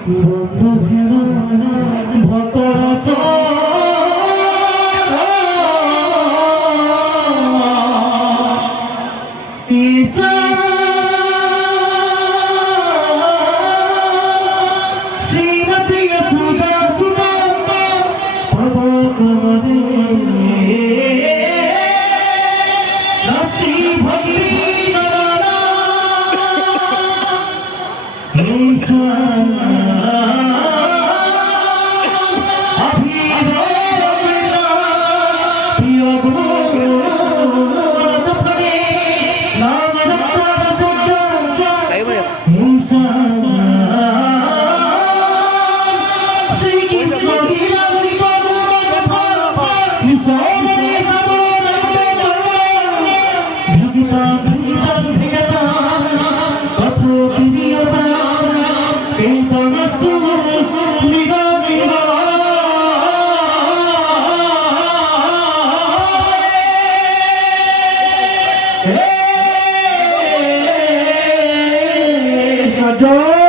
বন্ধু হেরা ভকরস ঈশা শ্রীমতী সুধা সুনন্দ ভগবনে রাশি ভক্তি নানা ঈশা Joy.